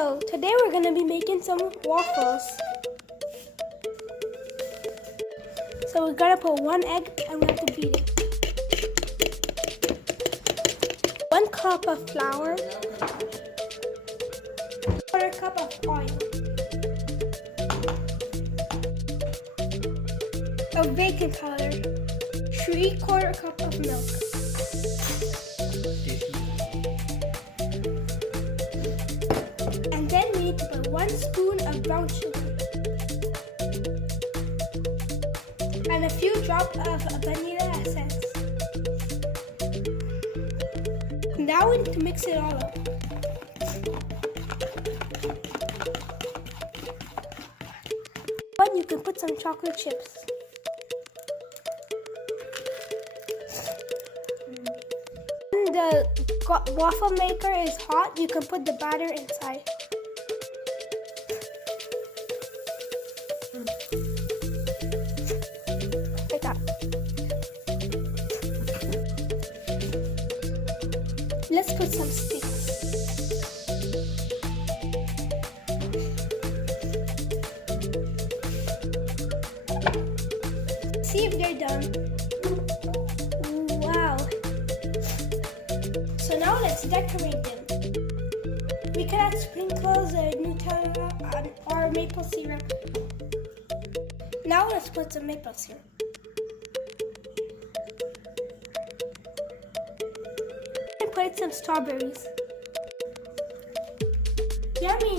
So today we're going to be making some waffles. So we're going to put 1 egg and we have to beat it. 1 cup of flour. 1/4 cup of oil. Of baking powder. 3/4 cup of milk. And then we need to put 1 spoon of brown sugar. And a few drops of vanilla essence. Now we need to mix it all up. But you can put some chocolate chips. When the waffle maker is hot, you can put the batter inside. Like that. Let's put some sticks. See if they're done. Wow. So now let's decorate them. We can add sprinkles, Nutella, or maple syrup. Now let's put some maple syrup. And put some strawberries. Yummy!